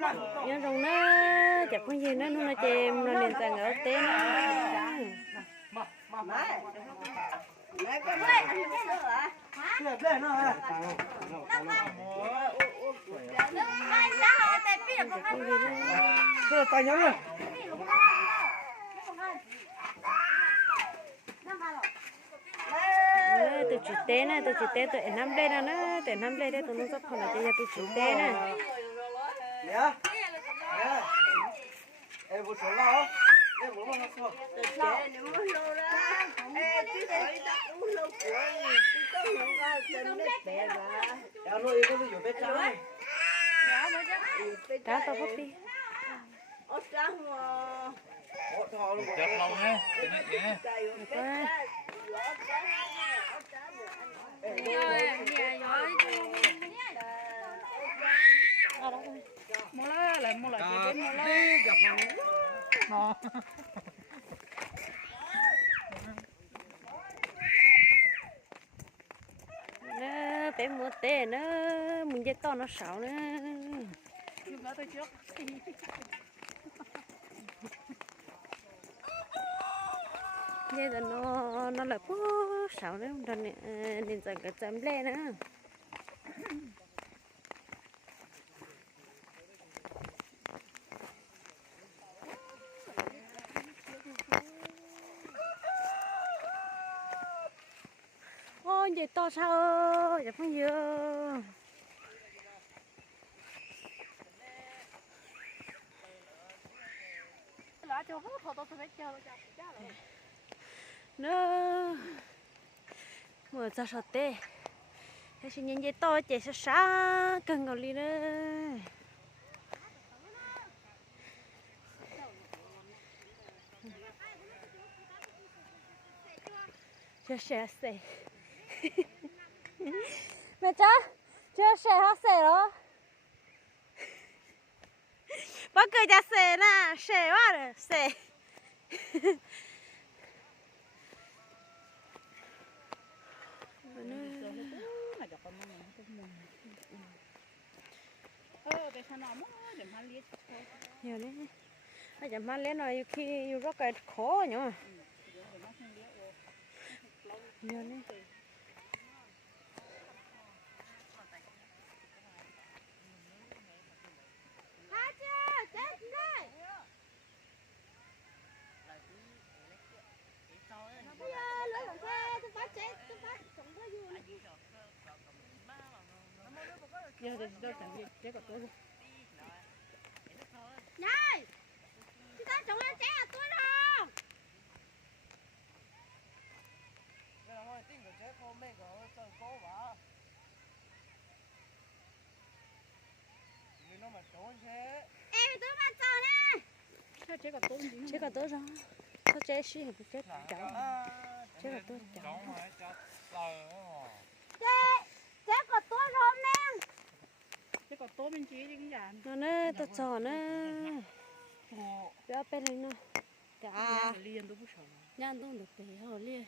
nhớ rồng nó chả có gì nữa nó chìm nó liền tàng ở tên tay nhớ rồi. tôi chỉ tên này tôi chỉ tên tôi năm đây là nó để năm đây đấy tôi nó rất không là cho tôi chỉ tên này em muốn sống nào em muốn làm sao Nếu muốn lâu ra, chứ phải uống lâu của chứ có những con chân đất bè mà. em nuôi cái gì ở bên trái cá tao hấp đi Ôi trắng mà. ủa thò luôn Chết lâu ha, cái này kìa. Cày một cái ra, lỡ trắng, lỡ trắng Mua lại chỉ đến mua lại. gặp hàng Nó. nó bé mua tê nó mình dây to nó xảo nữa Nhưng mà tôi trước. bây giờ nó là bố xảo nữa rồi nên rằng cái chấm lên nữa ôi vậy to sao vậy không nhiều nó mở ra sọt tê thế xin nhìn vậy to chạy xa xa cần ngồi đi nữa chưa xe xe mẹ cha chưa xe hết xe rồi bác cười cha xe nè xe quá rồi xe nhiều đấy bây giờ mang lên rồi khi rất cái khó nhỉ nhiều đấy Này, chúng ta trồng ăn trái à tôi đâu. thôi tính của chế không mấy cái chơi cố mà nó mà trốn thế Em tôi mà trồng nè. chế cả tôi rồi sao chế xí thì chế chảo chế cả tôi chảo Trống mà cho lời đó. Chế của tôi rồi nè. nó nè tôi chọn nè béo bên này nó chả nhăn đông được bể họ liền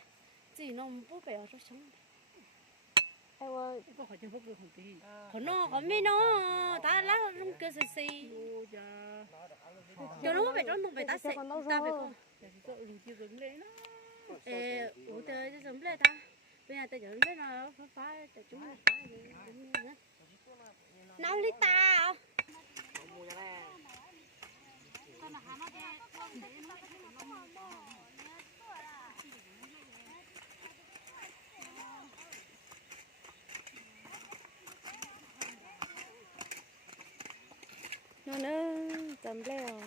chỉ nó bố bể ở trong sống em ơi còn nó còn mấy nó ta lá trong cơ xì xì cho nó bể trong bể ta sẽ ta bể không ủa tớ cho giống lên ta bây giờ tớ giống lên nó phá tớ chúng nó phá gì năm lít tao nó nữa chấm leo